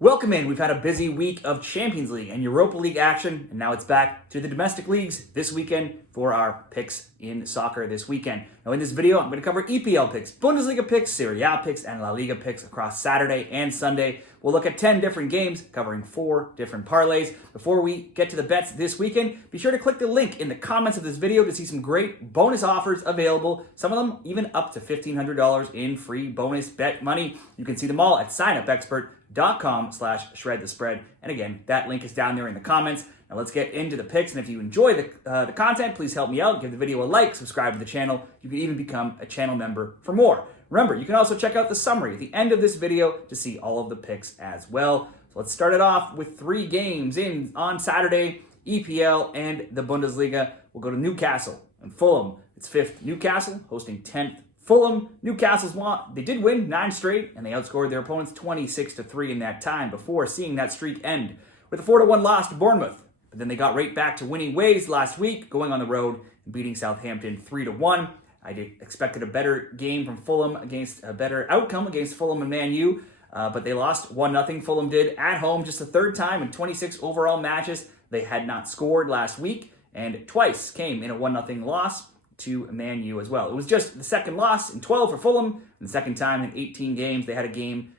Welcome in. We've had a busy week of Champions League and Europa League action, and now it's back to the domestic leagues this weekend for our picks in soccer this weekend. Now in this video, I'm going to cover EPL picks, Bundesliga picks, Serie A picks, and La Liga picks across Saturday and Sunday. We'll look at 10 different games, covering 4 different parlays. Before we get to the bets this weekend, be sure to click the link in the comments of this video to see some great bonus offers available, some of them even up to $1,500 in free bonus bet money. You can see them all at signupexpert.com/shredthespread. And again, that link is down there in the comments. Now let's get into the picks, and if you enjoy the content, please help me out. Give the video a like, subscribe to the channel. You can even become a channel member for more. Remember, you can also check out the summary at the end of this video to see all of the picks as well. So let's start it off with 3 games on Saturday, EPL and the Bundesliga. We'll go to Newcastle and Fulham. It's 5th Newcastle hosting 10th Fulham. They did win 9 straight, and they outscored their opponents 26-3 in that time before seeing that streak end with a 4-1 loss to Bournemouth. But then they got right back to winning ways last week, going on the road and beating Southampton 3-1. I expected a better game from Fulham, against a better outcome against Fulham and Man U, but they lost 1-0. Fulham did at home, just the 3rd time in 26 overall matches they had not scored last week, and twice came in a 1-0 loss to Man U as well. It was just the 2nd loss in 12 for Fulham, and the 2nd time in 18 games they had a game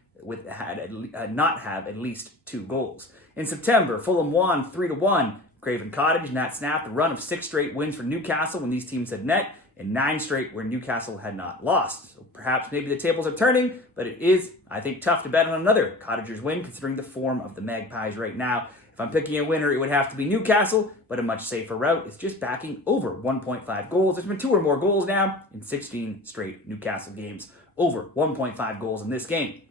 not have at least 2 goals. In September, Fulham won 3-1 Craven Cottage, and that snapped a run of 6 straight wins for Newcastle when these teams had met, and 9 straight where Newcastle had not lost. So perhaps maybe the tables are turning, but it is, I think, tough to bet on another Cottagers win considering the form of the Magpies right now. If I'm picking a winner, it would have to be Newcastle, but a much safer route is just backing over 1.5 goals. There's been 2 or more goals now in 16 straight Newcastle games. Over 1.5 goals in this game.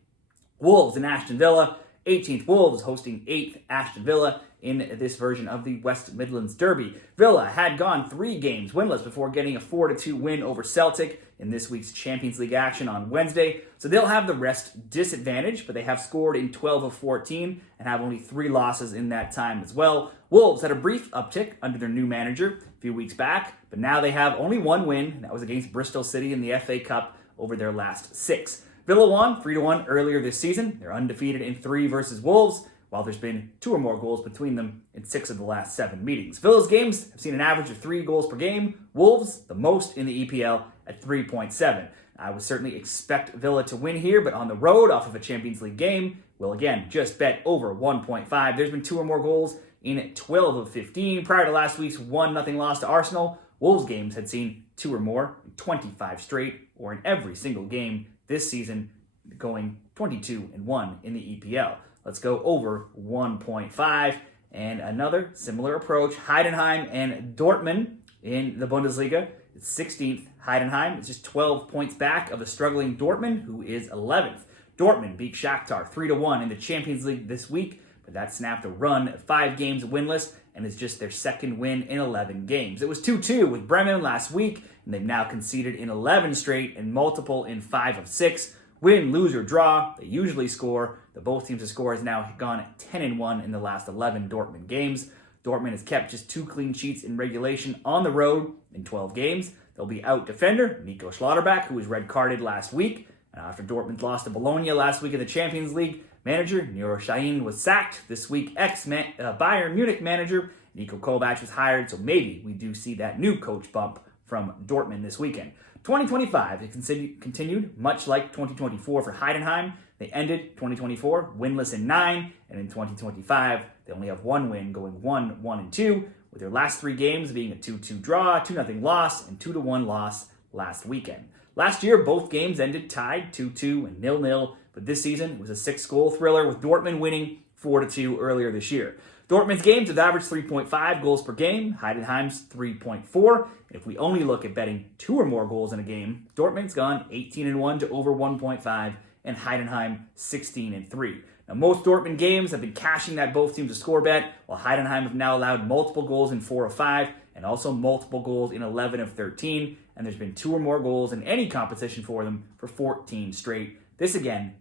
Wolves and Aston Villa. 18th Wolves hosting 8th Aston Villa in this version of the West Midlands Derby. Villa had gone 3 games winless before getting a 4-2 win over Celtic in this week's Champions League action on Wednesday. So they'll have the rest disadvantage, but they have scored in 12 of 14 and have only 3 losses in that time as well. Wolves had a brief uptick under their new manager a few weeks back, but now they have only 1 win, and that was against Bristol City in the FA Cup over their last 6. Villa won 3-1 earlier this season. They're undefeated in 3 versus Wolves, while there's been 2 or more goals between them in 6 of the last 7 meetings. Villa's games have seen an average of 3 goals per game. Wolves, the most in the EPL at 3.7. I would certainly expect Villa to win here, but on the road off of a Champions League game, we'll again just bet over 1.5. There's been 2 or more goals in 12 of 15. Prior to last week's 1-0 loss to Arsenal, Wolves games had seen 2 or more in 25 straight, or in every single game this season, going 22-1 in the EPL. Let's go over 1.5. And another similar approach, Heidenheim and Dortmund in the Bundesliga. It's 16th Heidenheim. It's just 12 points back of the struggling Dortmund, who is 11th. Dortmund beat Shakhtar 3-1 in the Champions League this week, but that snapped a run of 5 games winless, and is just their 2nd win in 11 games. It was 2-2 with Bremen last week, and they've now conceded in 11 straight and multiple in 5 of 6. Win, lose, or draw, they usually score. The both teams to score has now gone 10-1 in the last 11 Dortmund games. Dortmund has kept just 2 clean sheets in regulation on the road in 12 games. They'll be out defender Nico Schlotterbeck, who was red-carded last week. And after Dortmund lost to Bologna last week in the Champions League, manager Nuro Sahin was sacked. This week, ex-Bayern Munich manager Niko Kovac was hired, so maybe we do see that new coach bump from Dortmund this weekend. 2025, it continued much like 2024 for Heidenheim. They ended 2024 winless in 9, and in 2025, they only have 1 win, going 1-1-2, with their last 3 games being a 2-2 draw, 2-0 loss, and 2-1 loss last weekend. Last year, both games ended tied 2-2 and 0-0, but this season it was a 6-goal thriller, with Dortmund winning 4-2 earlier this year. Dortmund's games have averaged 3.5 goals per game, Heidenheim's 3.4. And if we only look at betting 2 or more goals in a game, Dortmund's gone 18-1 to over 1.5, and Heidenheim 16-3. Now, most Dortmund games have been cashing that both teams to score bet, while Heidenheim have now allowed multiple goals in 4 of 5, and also multiple goals in 11 of 13, and there's been 2 or more goals in any competition for them for 14 straight. This again,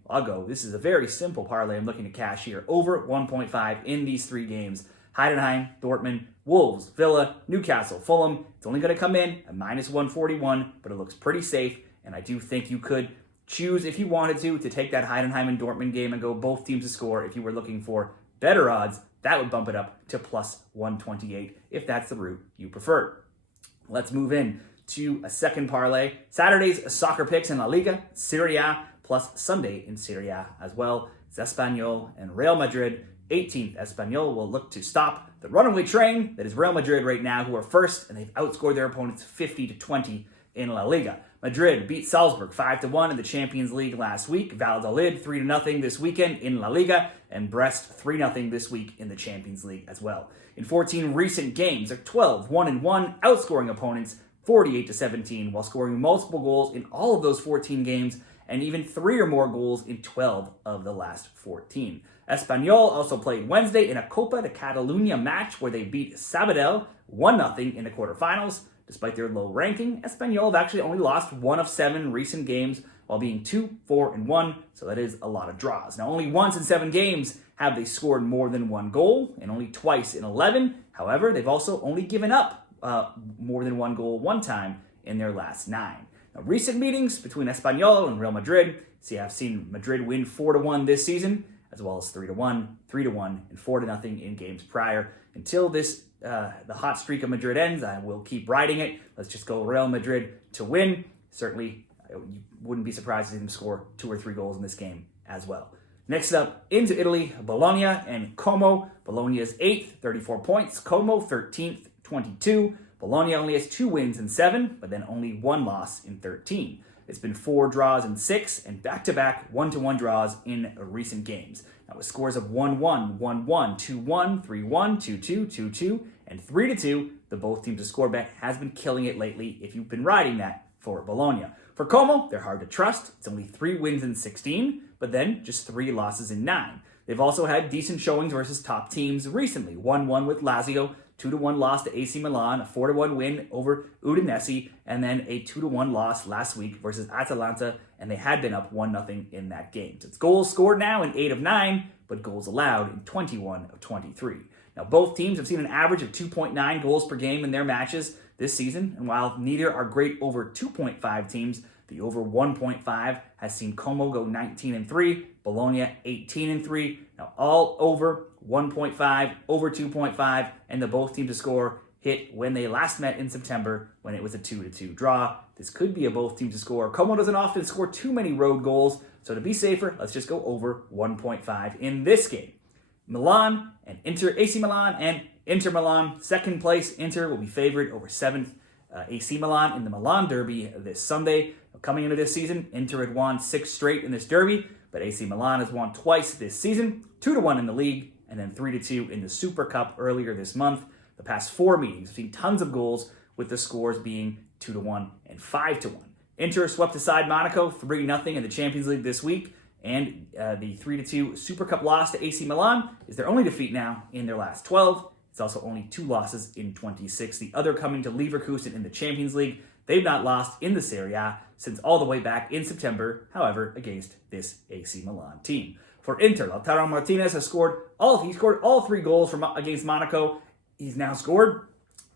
this is a very simple parlay I'm looking to cash here. Over 1.5 in these 3 games. Heidenheim, Dortmund, Wolves, Villa, Newcastle, Fulham. It's only going to come in at -141, but it looks pretty safe, and I do think you could choose, if you wanted to take that Heidenheim and Dortmund game and go both teams to score. If you were looking for better odds, that would bump it up to plus 128 if that's the route you prefer. Let's move in to a second parlay. Saturday's soccer picks in La Liga, Serie A, plus Sunday in Serie A as well. It's Espanyol and Real Madrid. 18th, Espanyol will look to stop the runaway train that is Real Madrid right now, who are first, and they've outscored their opponents 50-20 in La Liga. Madrid beat Salzburg 5-1 in the Champions League last week. Valladolid 3-0 this weekend in La Liga, and Brest 3-0 this week in the Champions League as well. In 14 recent games, they're 12-1-1, outscoring opponents 48-17, while scoring multiple goals in all of those 14 games, and even 3 or more goals in 12 of the last 14. Espanyol also played Wednesday in a Copa de Catalunya match where they beat Sabadell 1-0 in the quarterfinals. Despite their low ranking, Espanyol have actually only lost 1 of 7 recent games while being 2-4-1, so that is a lot of draws. Now, only once in 7 games have they scored more than 1 goal, and only twice in 11. However, they've also only given up more than 1 goal 1 time in their last 9. Now, recent meetings between Espanyol and Real Madrid, I've seen Madrid win 4-1 this season, as well as 3-1, 3-1, and 4-0 in games prior. Until this the hot streak of Madrid ends, I will keep riding it. Let's just go Real Madrid to win. Certainly, you wouldn't be surprised to see them score 2 or 3 goals in this game as well. Next up, into Italy, Bologna and Como. Bologna is 8th, 34 points. Como 13th, 22. Bologna only has 2 wins in 7, but then only 1 loss in 13. It's been 4 draws in 6 and back-to-back 1-1 draws in recent games. Now with scores of 1-1, 1-1, 2-1, 3-1, 2-2, 2-2, and 3-2, the both teams to score bet has been killing it lately if you've been riding that for Bologna. For Como, they're hard to trust. It's only 3 wins in 16, but then just 3 losses in 9. They've also had decent showings versus top teams recently. 1-1 with Lazio, 2-1 loss to AC Milan, a 4-1 win over Udinese, and then a 2-1 loss last week versus Atalanta, and they had been up 1-0 in that game. So it's goals scored now in 8 of 9, but goals allowed in 21 of 23. Now both teams have seen an average of 2.9 goals per game in their matches this season, and while neither are great over 2.5 teams, the over 1.5 has seen Como go 19-3, Bologna 18-3. Now all over 1.5, over 2.5, and the both teams to score hit when they last met in September when it was a 2-2 draw. This could be a both teams to score. Como doesn't often score too many road goals, so to be safer, let's just go over 1.5 in this game. Milan and AC Milan and Inter Milan. Second place, Inter will be favored over 7th AC Milan in the Milan Derby this Sunday. Coming into this season, Inter had won 6 straight in this derby, but AC Milan has won twice this season, 2-1 in the league, and then 3-2 in the Super Cup earlier this month. The past 4 meetings have seen tons of goals, with the scores being 2-1 and 5-1. Inter swept aside Monaco 3-0 in the Champions League this week, and the 3-2 Super Cup loss to AC Milan is their only defeat now in their last 12. It's also only 2 losses in 26. The other coming to Leverkusen in the Champions League. They've not lost in the Serie A since all the way back in September, however, against this AC Milan team. For Inter, Lautaro Martinez has scored all 3 goals against Monaco. He's now scored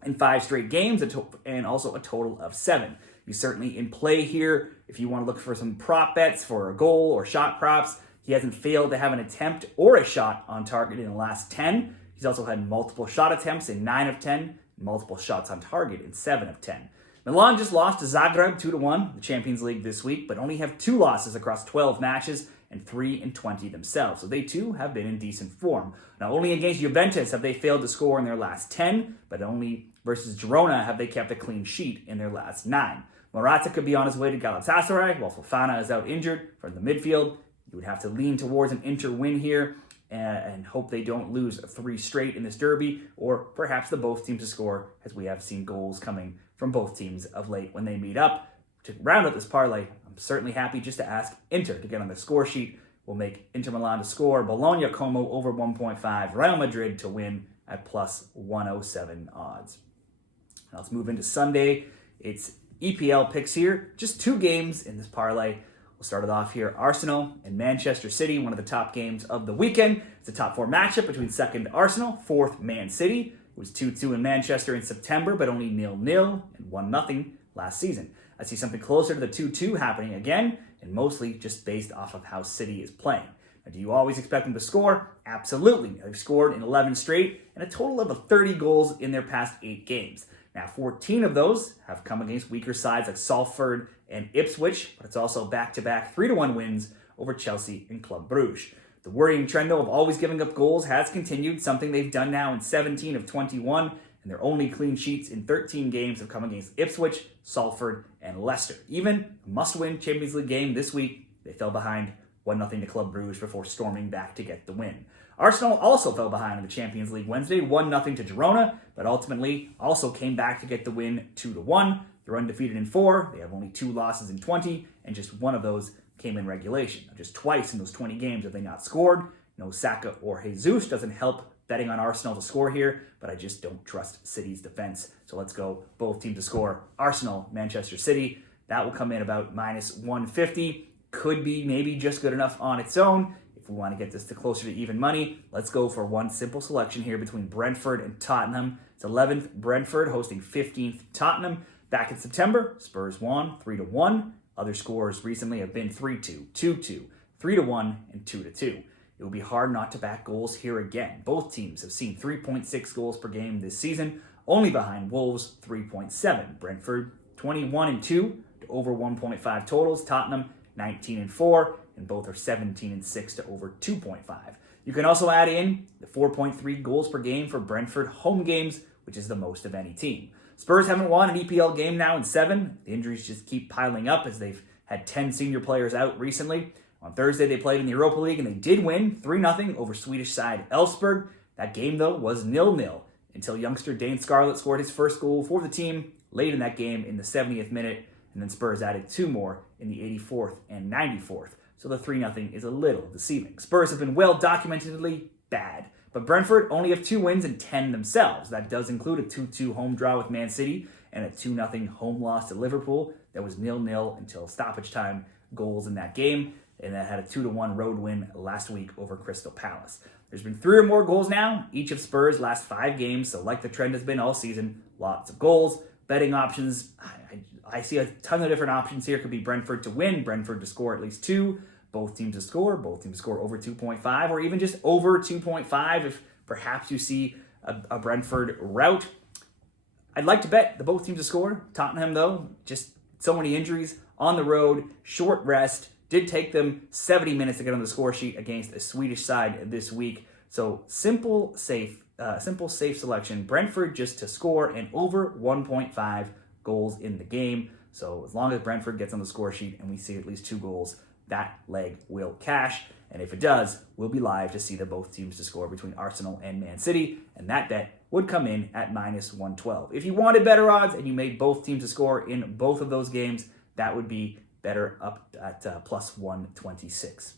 in 5 straight games and also a total of 7. He's certainly in play here if you want to look for some prop bets for a goal or shot props. He hasn't failed to have an attempt or a shot on target in the last 10. He's also had multiple shot attempts in 9 of 10, multiple shots on target in 7 of 10. Milan just lost to Zagreb 2-1, the Champions League this week, but only have 2 losses across 12 matches and 3-20 themselves. So they too have been in decent form. Now only against Juventus have they failed to score in their last 10, but only versus Girona have they kept a clean sheet in their last 9. Morata could be on his way to Galatasaray, while Fofana is out injured from the midfield. You would have to lean towards an Inter win here and hope they don't lose 3 straight in this derby, or perhaps the both teams to score, as we have seen goals coming from both teams of late when they meet up. To round up this parlay, I'm certainly happy just to ask Inter to get on the score sheet. We'll make Inter Milan to score, Bologna Como over 1.5, Real Madrid to win at plus 107 odds. Now let's move into Sunday. It's EPL picks here. Just 2 games in this parlay. We'll start it off here. Arsenal and Manchester City, one of the top games of the weekend. It's a top 4 matchup between 2nd Arsenal, 4th Man City. It was 2-2 in Manchester in September, but only 0-0 and 1-0 last season. I see something closer to the 2-2 happening again and mostly just based off of how City is playing. Now, do you always expect them to score? Absolutely. They've scored in 11 straight and a total of 30 goals in their past 8 games. Now, 14 of those have come against weaker sides like Salford and Ipswich, but it's also back-to-back 3-1 wins over Chelsea and Club Brugge. The worrying trend, though, of always giving up goals has continued, something they've done now in 17 of 21, and their only clean sheets in 13 games have come against Ipswich, Salford, and Leicester. Even a must-win Champions League game this week, they fell behind 1-0 to Club Brugge before storming back to get the win. Arsenal also fell behind in the Champions League Wednesday, 1-0 to Girona, but ultimately also came back to get the win 2-1. They're undefeated in 4. They have only 2 losses in 20, and just one of those came in regulation. Just twice in those 20 games have they not scored. No Saka or Jesus. Doesn't help betting on Arsenal to score here, but I just don't trust City's defense. So let's go both teams to score. Arsenal, Manchester City. That will come in about minus 150. Could be maybe just good enough on its own. If we want to get this to closer to even money, let's go for one simple selection here between Brentford and Tottenham. It's 11th Brentford hosting 15th Tottenham. Back in September, Spurs won 3-1. Other scores recently have been 3-2, 2-2, 3-1, and 2-2. It will be hard not to back goals here again. Both teams have seen 3.6 goals per game this season, only behind Wolves' 3.7. Brentford 21-2 to over 1.5 totals. Tottenham 19-4, and both are 17-6 to over 2.5. You can also add in the 4.3 goals per game for Brentford home games, which is the most of any team. Spurs haven't won an EPL game now in 7. The injuries just keep piling up as they've had 10 senior players out recently. On Thursday, they played in the Europa League, and they did win 3-0 over Swedish side Elfsborg. That game, though, was 0-0 until youngster Dane Scarlett scored his first goal for the team late in that game in the 70th minute, and then Spurs added 2 more in the 84th and 94th. So the 3-0 is a little deceiving. Spurs have been well documentedly bad, but Brentford only have 2 wins and 10 themselves. That does include a 2-2 home draw with Man City and a 2-0 home loss to Liverpool that was 0-0 until stoppage time goals in that game, and that had a 2-1 road win last week over Crystal Palace. There's been 3 or more goals now, each of Spurs' last 5 games, so like the trend has been all season, lots of goals. Betting options, I see a ton of different options here. Could be Brentford to win, Brentford to score at least 2, both teams to score, both teams to score over 2.5, or even just over 2.5 if perhaps you see a Brentford rout. I'd like to bet the both teams to score. Tottenham, though, just so many injuries on the road, short rest. Did take them 70 minutes to get on the score sheet against a Swedish side this week. So simple, safe selection. Brentford just to score and over 1.5 goals in the game. So as long as Brentford gets on the score sheet and we see at least 2 goals, that leg will cash. And if it does, we'll be live to see the both teams to score between Arsenal and Man City. And that bet would come in at minus 112. If you wanted better odds and you made both teams to score in both of those games, that would be better up at plus 126.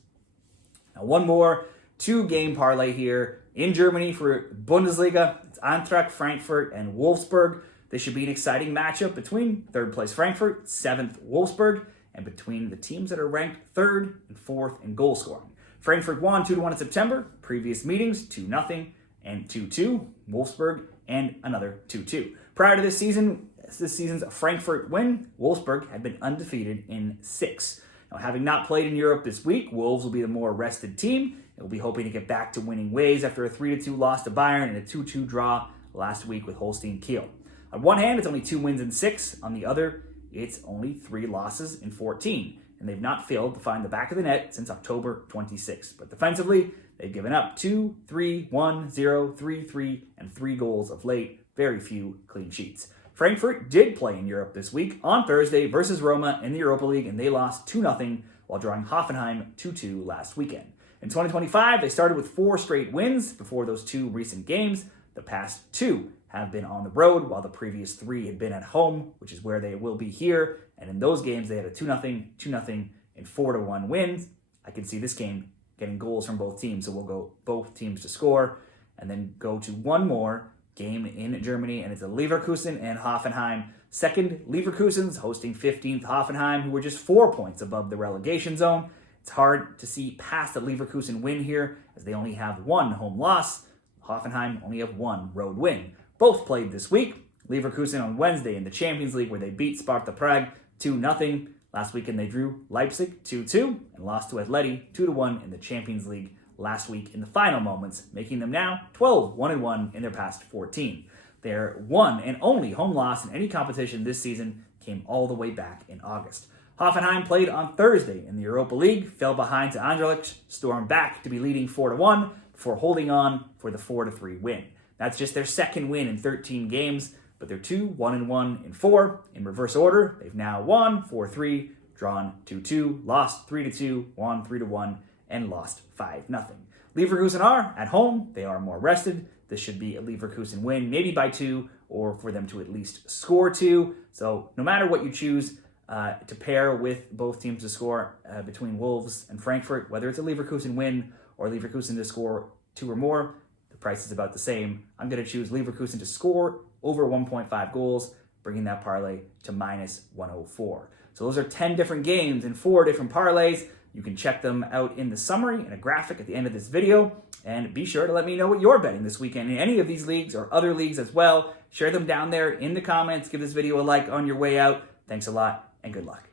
Now, one more 2-game parlay here in Germany for Bundesliga. It's Eintracht, Frankfurt, and Wolfsburg. This should be an exciting matchup between 3rd place Frankfurt, 7th Wolfsburg, and between the teams that are ranked 3rd and 4th in goal scoring. Frankfurt won 2-1 in September. Previous meetings, 2-0 and 2-2. Wolfsburg and another 2-2. Prior to this season's Frankfurt win, Wolfsburg had been undefeated in 6. Now, having not played in Europe this week, Wolves will be the more rested team. They'll be hoping to get back to winning ways after a 3-2 loss to Bayern and a 2-2 draw last week with Holstein Kiel. On one hand, it's only 2 wins in 6. On the other, it's only 3 losses in 14. And they've not failed to find the back of the net since October 26. But defensively, they've given up 2, 3, 1, 0, 3, 3, and 3 goals of late. Very few clean sheets. Frankfurt did play in Europe this week on Thursday versus Roma in the Europa League, and they lost 2-0 while drawing Hoffenheim 2-2 last weekend. In 2025, they started with 4 straight wins before those 2 recent games. The past 2 have been on the road, while the previous 3 had been at home, which is where they will be here. And in those games, they had a 2-0, 2-0, and 4-1 wins. I can see this game getting goals from both teams, so we'll go both teams to score, and then go to one more game in Germany, and it's a Leverkusen and Hoffenheim. Second, Leverkusen's hosting 15th Hoffenheim, who were just 4 points above the relegation zone. It's hard to see past the Leverkusen win here, as they only have 1 home loss. Hoffenheim only have 1 road win. Both played this week. Leverkusen on Wednesday in the Champions League, where they beat Sparta Prague 2-0. Last weekend, they drew Leipzig 2-2 and lost to Atleti 2-1 in the Champions League last week in the final moments, making them now 12-1-1 in their past 14. Their one and only home loss in any competition this season came all the way back in August. Hoffenheim played on Thursday in the Europa League, fell behind to Anderlecht, stormed back to be leading 4-1 before holding on for the 4-3 win. That's just their second win in 13 games, but they're 2-1-1 in 4. In reverse order, they've now won 4-3, drawn 2-2, lost 3-2, won 3-1, and lost 5-0. Leverkusen are at home. They are more rested. This should be a Leverkusen win, maybe by 2, or for them to at least score 2. So no matter what you choose to pair with both teams to score between Wolves and Frankfurt, whether it's a Leverkusen win or Leverkusen to score 2 or more, the price is about the same. I'm going to choose Leverkusen to score over 1.5 goals, bringing that parlay to -104. So those are 10 different games in 4 different parlays. You can check them out in the summary and a graphic at the end of this video. And be sure to let me know what you're betting this weekend in any of these leagues or other leagues as well. Share them down there in the comments. Give this video a like on your way out. Thanks a lot and good luck.